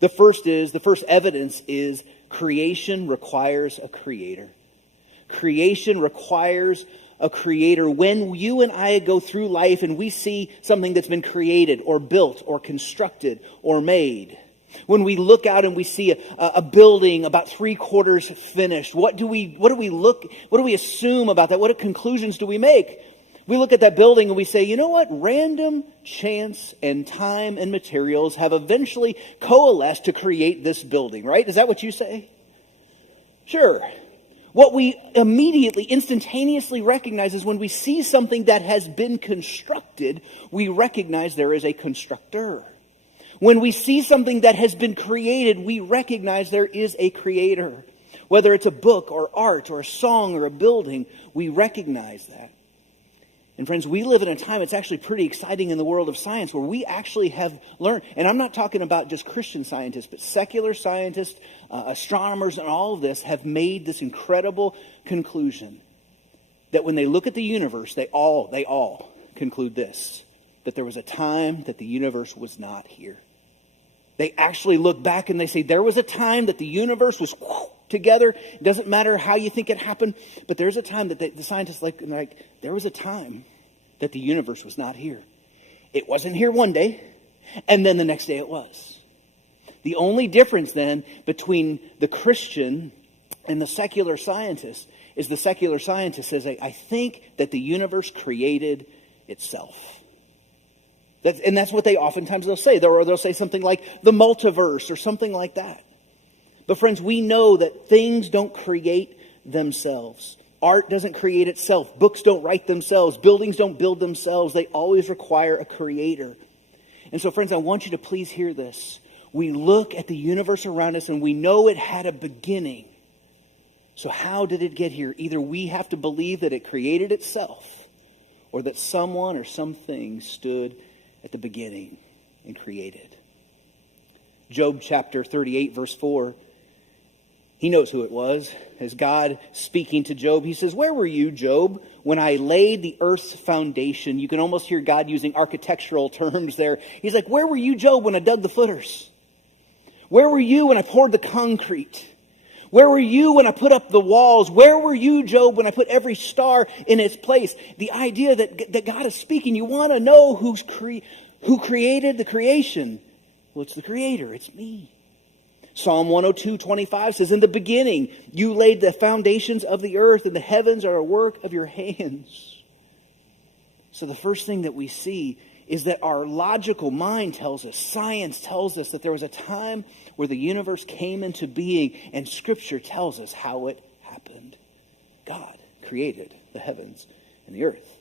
The first evidence is creation requires a creator. Creation requires a creator. When you and I go through life and we see something that's been created or built or constructed or made, when we look out and we see a building about 3/4 finished, what do we assume about that? What conclusions do we make? We look at that building and we say, you know what? Random chance and time and materials have eventually coalesced to create this building, right? Is that what you say? Sure. What we immediately, instantaneously recognize is when we see something that has been constructed, we recognize there is a constructor. When we see something that has been created, we recognize there is a creator. Whether it's a book or art or a song or a building, we recognize that. And friends, we live in a time, it's actually pretty exciting in the world of science, where we actually have learned, and I'm not talking about just Christian scientists, but secular scientists, astronomers, and all of this have made this incredible conclusion that when they look at the universe, they all conclude this, that there was a time that the universe was not here. They actually look back and they say, there was a time that the universe was together. It doesn't matter how you think it happened, but there's a time that the scientists there was a time that the universe was not here. It wasn't here one day, and then the next day it was. The only difference then between the Christian and the secular scientist is the secular scientist says, I think that the universe created itself. That's what they oftentimes they'll say. They'll say something like the multiverse or something like that. But friends, we know that things don't create themselves. Art doesn't create itself. Books don't write themselves. Buildings don't build themselves. They always require a creator. And so, friends, I want you to please hear this. We look at the universe around us and we know it had a beginning. So how did it get here? Either we have to believe that it created itself, or that someone or something stood at the beginning and created. Job chapter 38, verse 4. He knows who it was. As God speaking to Job, he says, where were you, Job, when I laid the earth's foundation? You can almost hear God using architectural terms there. He's like, where were you, Job, when I dug the footers? Where were you when I poured the concrete? Where were you when I put up the walls? Where were you, Job, when I put every star in its place? The idea that God is speaking, you want to know who created the creation. Well, it's the Creator. It's me. Psalm 102:25 says, in the beginning, you laid the foundations of the earth, and the heavens are a work of your hands. So the first thing that we see is that our logical mind tells us, science tells us that there was a time where the universe came into being, and Scripture tells us how it happened. God created the heavens and the earth.